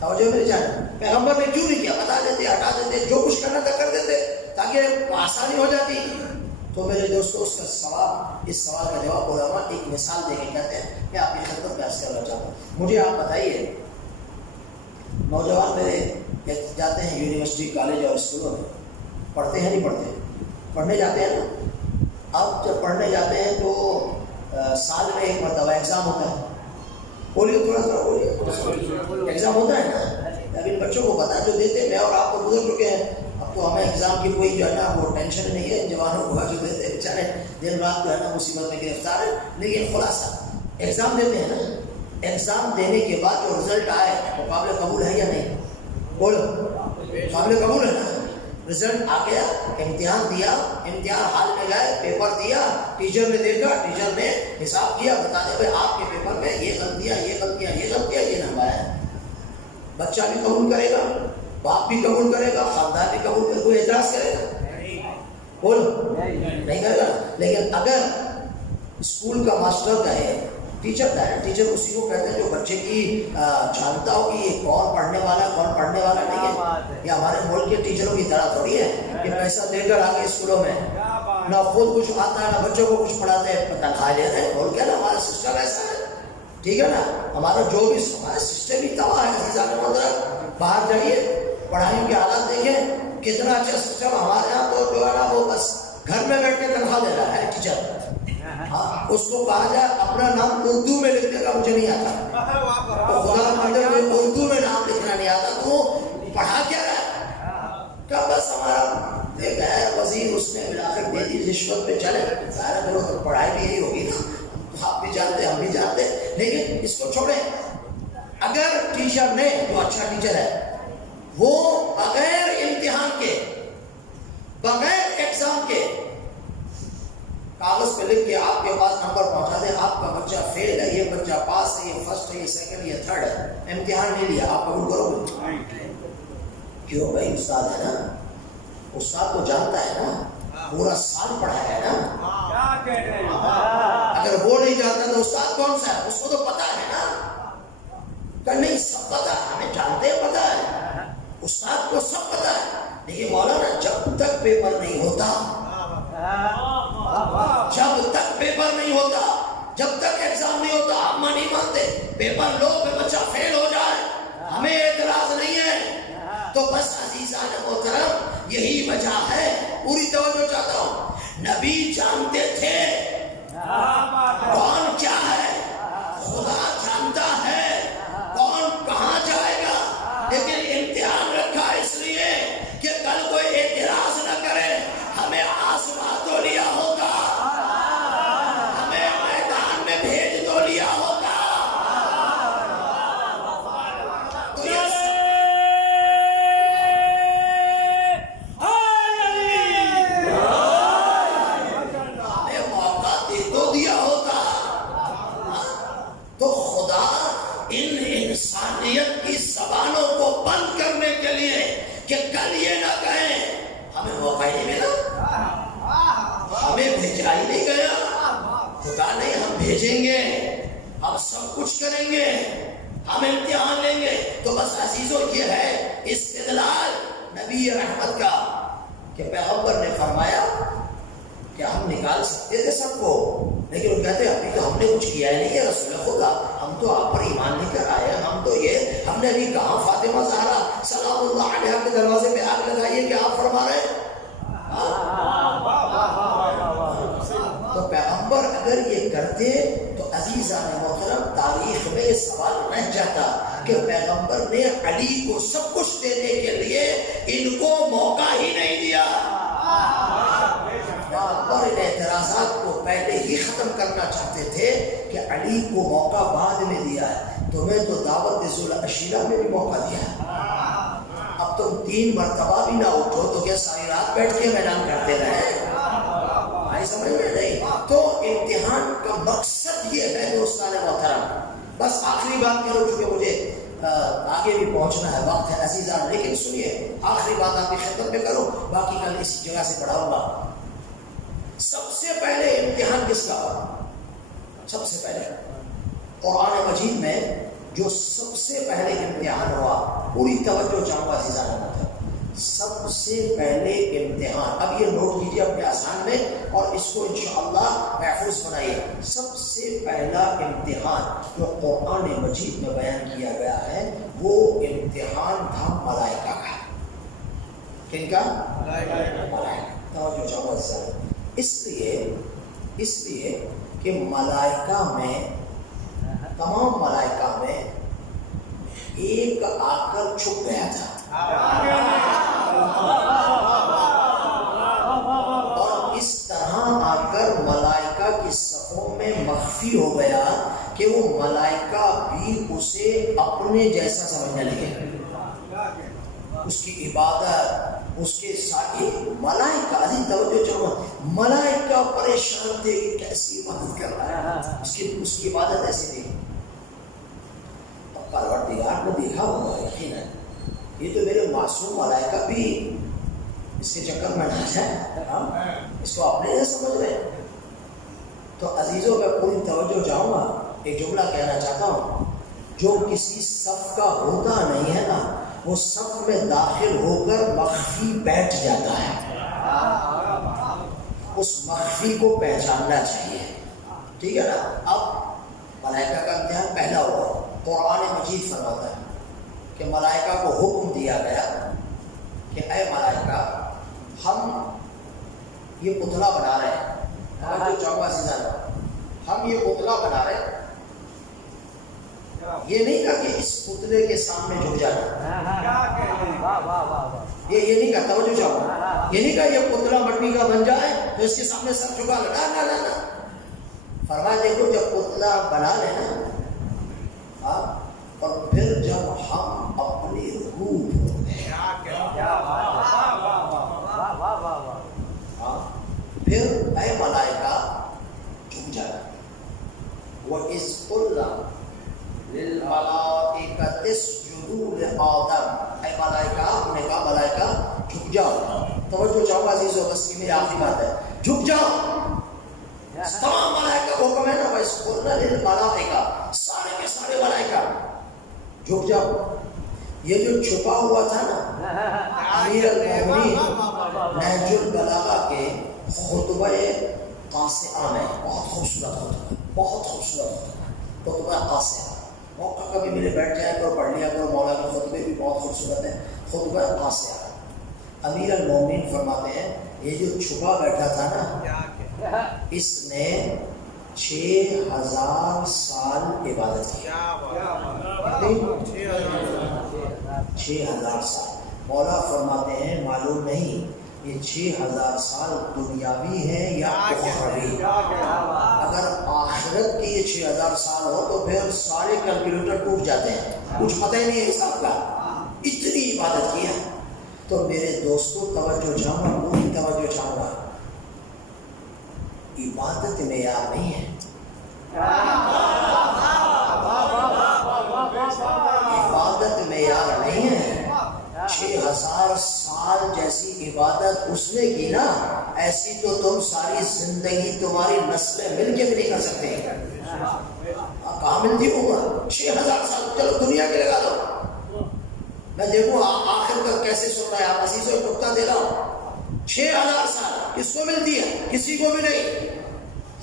توجہ میری جان، پیغمبر نے کیوں نہیں کیا؟ بتا دیتے، ہٹا دیتے، جو کچھ کرنا تھا کر دیتے تاکہ آسانی ہو جاتی. تو میرے دوستو اس کا سوال، اس سوال کا جواب علماء ایک مثال دے کے کہتے ہیں. میں آپ کی خدمت میں عرض کرنا چاہتا ہوں. مجھے آپ بتائیے، نوجوان میرے جاتے ہیں یونیورسٹی کالج اور اسکولوں میں، پڑھتے ہیں نہیں پڑھتے؟ پڑھنے جاتے ہیں نا. اب جب پڑھنے جاتے ہیں تو سال میں ایک مرتبہ ایگزام ہوتا ہے. بولیے تھوڑا تھوڑا بولیے. ایگزام ہوتا ہے نا. اب ان بچوں کو پتا جو دیتے میں اور آپ کو گزر چکے ہیں، اب تو ہمیں ایگزام کی کوئی جو ہے نا وہ ٹینشن نہیں ہے. ان جوانوں کو جو دیتے ہیں بیچارے دن رات جو ہے نا مصیبت میں گرفتار ہے. لیکن خلاصہ ایگزام دیتے ہیں نا، ایگزام دینے کے بعد جو رزلٹ آئے وہ قابل قبول ہے یا نہیں؟ بولو قابل قبول ہے نا. رزلٹ آ گیا، امتحان دیا، امتحان ہال میں گئے، پیپر دیا، ٹیچر نے دیکھا، ٹیچر نے حساب کیا، بتا دیا بھائی آپ کے پیپر میں یہ غلطیاں یہ غلطیاں یہ غلطیاں یہ نمبر ہے. بچہ بھی قبول کرے گا، باپ بھی قبول کرے گا، خاندان بھی قبول کرے گا، کوئی اعتراض کرے گا؟ بولو نہیں کرے گا. لیکن اگر اسکول کا ماسٹر کہے، ٹیچر کا ہے، ٹیچر اسی کو کہتے ہیں جو بچے کی جانتا ہو کہ یہ کون پڑھنے والا ہے کون پڑھنے والا نہیں ہے. یہ ہمارے ملک کے ٹیچروں کی طرح تھوڑی ہے کہ پیسہ دے کر آگے اسکولوں میں نہ خود کچھ آتا ہے نہ بچوں کو کچھ پڑھاتے ہیں، تنخواہ لے رہے ہیں. بول کیا نا ہمارا سسٹم ایسا ہے، ٹھیک ہے نا. ہمارا جو بھی ہمارا سسٹم ہی تباہ ہے. باہر جائیے، پڑھائیوں کے حالات دیکھیں کتنا اچھا سسٹم. ہمارے یہاں تو جو ہے نا وہ بس گھر میں بیٹھ کے تنخواہ دے رہا ہے ٹیچر. ہاں اس کو کہا جائے اپنا نام اردو میں لکھنے کا مجھے نہیں آتا، تو خدا مندر میں اردو میں نام لکھنا نہیں آتا تو پڑھا کیا رہا ہے؟ کیا بس ہمارا ایک ہے وزیر، اس نے بالآخر دے دی رشوت پہ چلے. ظاہر کرو تو پڑھائی بھی یہی ہوگی نا، آپ بھی جانتے ہم بھی جانتے. لیکن اس کو چھوڑیں. اگر ٹیچر نے جو اچھا ٹیچر ہے وہ بغیر امتحان کے بغیر ایگزام کے کاغذ پہ لکھ کے آپ کے پاس نمبر پہنچا دے، آپ کا بچہ فیل ہے، یہ بچہ پاس ہے، یہ فرسٹ ہے، یہ سیکنڈ، یہ تھرڈ ہے، امتحان نہیں لیا، آپ قبول کرو گے؟ کیوں بھائی؟ استاد ہے نا، استاد کو جانتا ہے نا، پورا سال پڑھایا ہے نا. اگر وہ نہیں جانتا تو استاد کون سا ہے؟ اس کو تو پتا ہے نا. کہ نہیں سب پتا ہے، ہمیں جانتے ہیں پتا ہے، استاد کو سب پتا ہے. لیکن مولانا جب تک پیپر نہیں ہوتا، جب تک پیپر نہیں ہوتا، جب تک ایگزام نہیں ہوتا، ہم نہیں مانتے. پیپر لو پہ بچہ فیل ہو جائے ہمیں اعتراض نہیں ہے. تو بس عزیزان محترم یہی وجہ ہے. پوری توجہ چاہتا ہوں. نبی جانتے تھے کون کیا ہے، خدا کہ کل یہ نہ کہیں ہمیں موقع ہی نہیں ملا، ہمیں بھیجا ہی نہیں گیا، خدا نہیں ہم بھیجیں گے، ہم سب کچھ کریں گے، ہم امتحان لیں گے۔ تو بس عزیزو یہ ہے استدلال نبی رحمت کا کہ پیغمبر نے فرمایا کہ ہم نکال سکتے تھے سب کو، لیکن وہ کہتے ہیں ابھی تو ہم نے کچھ کیا ہی نہیں ہے رسول خدا، ہم تو آپ پر ایمان لے کر آئے ہیں، ہم تو یہ ہم نے ابھی کہا فاطمہ زہرا سلام اللہ علیہا کے دروازے پہ آگ لگائیے کہ آپ فرما رہے ہیں۔ تو پیغمبر اگر یہ کرتے تو عزیزان محترم تاریخ میں یہ سوال رہ جاتا کہ پیغمبر نے علی کو سب کچھ دینے کے لیے ان کو موقع ہی نہیں دیا۔ پیغمبر ان اعتراضات کو پہلے ہی ختم کرنا چاہتے تھے کہ علی کو موقع بعد میں دیا ہے، تمہیں تو دعوت ذوالعشیرہ میں بھی موقع دیا ہے، اب تم 3 مرتبہ بھی نہ اٹھو تو کیا ساری رات بیٹھ کے اعلان کرتے رہے؟ بھائی سمجھ میں نہیں؟ تو امتحان کا مقصد یہ ہے دوستان محترم۔ بس آخری بات کرو چونکہ مجھے آگے بھی پہنچنا ہے، وقت ہے عزیزان، لیکن سنیے آخری بات آپ کی خدمت میں کرو، باقی کل اسی جگہ سے پڑھاؤں گا۔ سب سے پہلے امتحان کس کا؟ سب سے پہلے قرآن مجید میں جو سب سے پہلے امتحان ہوا، پوری توجہ چاہوں گا عزیزان محترم، سب سے پہلے امتحان، اب یہ نوٹ کیجیے اپنے آسان میں اور اس کو انشاءاللہ محفوظ بنائیے۔ سب سے پہلا امتحان جو قرآن مجید میں بیان کیا گیا ہے وہ امتحان تھا ملائکہ کا۔ کن کا؟ ملائکہ۔ توجہ چاہوں گا اس لیے کہ ملائکہ میں، تمام ملائکہ میں ایک آ کر چھپ گیا تھا اور اس طرح آ کر ملائکہ کی صفوں میں مخفی ہو گیا کہ وہ ملائکہ بھی اسے اپنے جیسا سمجھنے لگے، اس کی عبادت، اس کے ساتھ ملائکہ، عزیز توجہ چاہوں، ملائکہ پریشان تھے کہ کیسی عبادت کر رہا ہے، اس کی عبادت ایسی تھی۔ پروردگار نے دیکھا ہوگا یقیناً یہ تو میرے معصوم ملائکہ بھی اس کے چکر میں نہ جائے، اس کو اپنے سے سمجھ رہے ہیں۔ تو عزیزوں میں پوری توجہ چاہوں گا، ایک جملہ کہنا چاہتا ہوں، جو کسی صف کا ہوتا نہیں ہے نا وہ صف میں داخل ہو کر مخفی بیٹھ جاتا ہے، اس مخفی کو پہچاننا چاہیے، ٹھیک ہے نا۔ اب ملائکہ کا امتحان پہلا ہوا، قرآن مجید فرماتا ہے کہ ملائکہ کو حکم دیا گیا کہ اے ملائکہ ہم یہ پتلا بنا رہے ہیں، جو چاہوں ہم یہ پتلا بنا رہے ہیں، یہ نہیں کہا کہ اس پتلے کے سامنے جھک جانا، یہ نہیں کہا، توجہ چاہوں، یہ نہیں کہا یہ پتلا مٹی کا بن جائے تو اس کے سامنے سر جھکا لگا، نہ فرمایا دیکھو جب پتلا بنا لینا اور پھر جب ہم اپنی روح پھر اے ملائکہ جھک جانا۔ وَإِذْ قُلْنَا لِلْمَلَائِكَةِ اسْجُدُوا لِآدَمَ، اے ملائکہ، ہم نے کہا ملائکہ جھک جاؤ۔ توجہ چاہوں گا عزیزوں، بس یہ میری آخری بات ہے، جھک جاؤ۔ تمام ملائکہ کو حکم ہے نا، وَإِذْ قُلْنَا لِلْمَلَائِكَةِ، سارے کے سارے ملائکہ جھک جاؤ۔ یہ جو چھپا ہوا تھا نا امیر المومنین نہج البلاغہ کے خطبہ قاصعہ میں، بہت خوبصورت خطبہ، بہت خوبصورت خطبہ قاصعہ، موقع کبھی میرے بیٹھ جائے کرو پڑھ لیا کرو، مولا کے خطبے بھی بہت خوبصورت ہیں۔ خطبہ قاصعہ، امیر المومنین فرماتے ہیں یہ جو چھپا بیٹھا تھا نا اس نے 6000 سال عبادت کی، 6000 سال۔ مولا فرماتے ہیں معلوم نہیں یہ 6000 سال دنیاوی ہے یا اخروی، اگر آخرت کی یہ 6000 سال ہو تو پھر سارے کیلکولیٹر ٹوٹ جاتے ہیں، کچھ پتہ ہی نہیں ہے حساب کا، اتنی عبادت کیا۔ تو میرے دوستوں توجہ چاہوں گا، پوری توجہ چاہوں گا، عبادت معیار نہیں ہے، عبادت معیار نہیں ہے۔ 6000 سال جیسی عبادت اس نے کی نا، ایسی تو تم ساری زندگی تمہاری نسلیں مل کے بھی نہیں کر سکتے. کہاں ملتی ہوگا 6000 سال؟ چلو دنیا کے لگا دو، میں دیکھوں آخر تک کیسے سن رہا ہے. آپ عزیزوں کو نقطہ دے رہا ہوں. 6000 سال کس کو ملتی ہے؟ کسی کو بھی نہیں.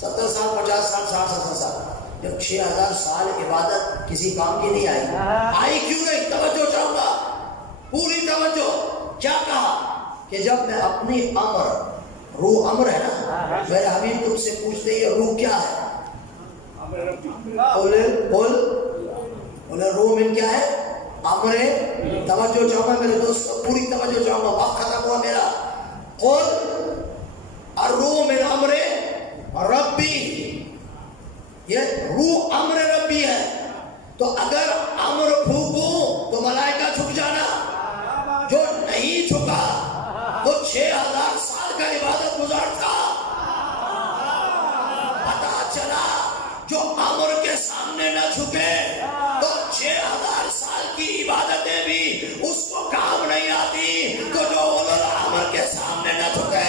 70 سال 50 سال 60 70 سال. جب 6000 سال عبادت کسی کام کی نہیں آئی کیوں نہیں؟ توجہ چاہوں گا، پوری توجہ. کیا کہا کہ جب میں اپنی امر، روح امر ہے نا، میرے حبیب تم سے پوچھتے یہ روح کیا ہے؟ بولے روح من کیا ہے؟ امر. توجہ چاہوں گا میرے دوستوں، پوری توجہ چاہوں گا، وقت ختم ہوا میرا. قل الروح من امر ربی، یہ روح امر ربی ہے. تو اگر امر پھونکوں تو ملائکہ جھک جانا، جو نہیں جھکا وہ 6000 سال کا عبادت گزار تھا. پتا چلا جو امر کے سامنے نہ جھکے تو 6000 سال کی عبادتیں بھی اس کو کام نہیں آتی. تو جو امر کے سامنے نہ جھکے،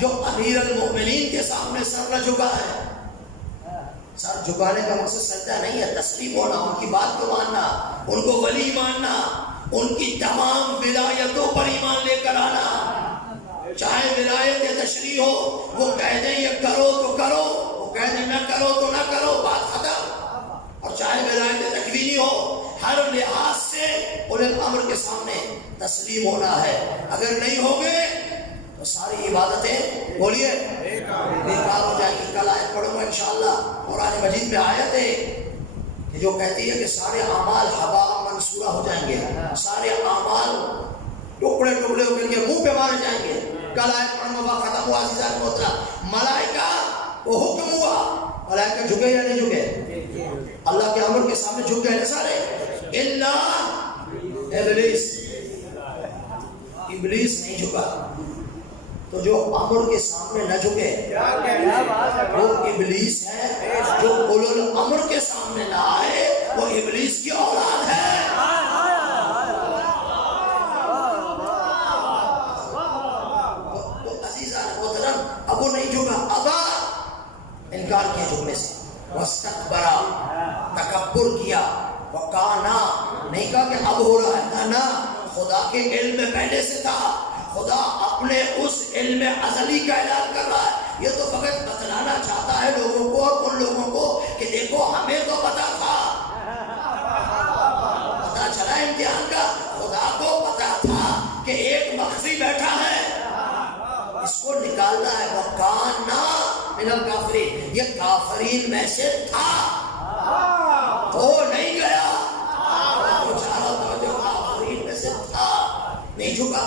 جو امیر المؤمنین کے سامنے سر نہ جھکا ہے. سر جھکانے کا مقصد سجدہ نہیں ہے، تسلیم ہونا، ان کی بات کو ماننا، ان کو ولی ماننا، ان کی تمام ولایتوں پر ایمان لے کر آنا. چاہے ولایت تشریح ہو، وہ کہہ دیں یہ کرو تو کرو، وہ کہہ دیں نہ کرو تو نہ کرو، بات ختم. اور چاہے ولایت تکوینی ہو، ہر لحاظ سے اولي الامر کے سامنے تسلیم ہونا ہے. اگر نہیں ہوگے تو ساری عبادتیں بولیے بیکار ہو جائیں گی. کل آیت پڑھوں گا انشاءاللہ. قرآن مجید میں آیت ہے کہ جو کہتی ہے کہ سارے اعمال ہباء منصورہ ہو جائیں گے، سارے اعمال ٹکڑے ٹکڑے ہو کے منہ پہ مارے جائیں گے. کل آیت پڑھوں گا، ختم ہوا عزیزان محترم. ملائکہ کو حکم ہوا، ملائکہ جھکے یا نہیں جھکے؟ اللہ کے امر کے سامنے جھک گئے سارے، الا ابلیس. ابلیس نہیں جھکا. تو جو امر کے سامنے نہ جھکے وہ ابلیس ہے. جو اولو الامر کے سامنے نہ آئے وہ ابلیس کی اولاد ہے. تو عزیزان محترم، اب وہ نہیں جھکا، ابا انکار کیا جھکنے سے. واستکبرا، تکبر کیا. وکانا، نہیں کہا کہ اب ہو رہا ہے، نہ، خدا کے علم میں پہلے سے تھا. خدا اپنے اس علم ازلی کا اعلان کر رہا ہے. یہ تو فقط بتلانا چاہتا ہے لوگوں کو، اور ان لوگوں کو کہ دیکھو ہمیں تو پتا تھا. پتا چلا امتحان کا، خدا کو پتا تھا کہ ایک مخفی بیٹھا ہے، اس کو نکالنا ہے. وکانا من الکافرین، یہ کافرین میں سے تھا، وہ نہیں گیا. کافرین میں سے تھا، نہیں جھکا.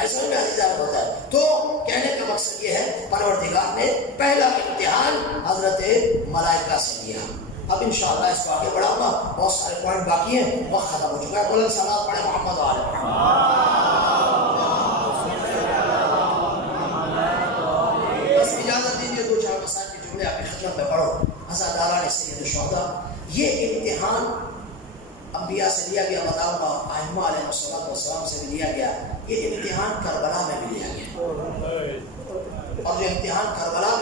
ایسا میں عزیزان ہوتا ہے. تو کہنے کا مقصد یہ ہے پروردگار نے پہلا امتحان حضرت ملائکہ سے لیا. اب انشاءاللہ اس کو آگے بڑھاؤں گا، بہت سارے پوائنٹ باقی ہیں، وقت ختم ہو چکا ہے. بلند صلوات پڑھیں محمد و آل محمد. بس اجازت دیجیے 2-4 مسائل کے جملے آپ کی خدمت میں پڑھو. عزاداران سید الشہداء، یہ امتحان انبیاء سے لیا گیا، بتاؤں گا ائمہ علیہ السلام سے بھی لیا گیا. یہ امتحان کربلا میں بھی لیا گیا، اور جو امتحان کربلا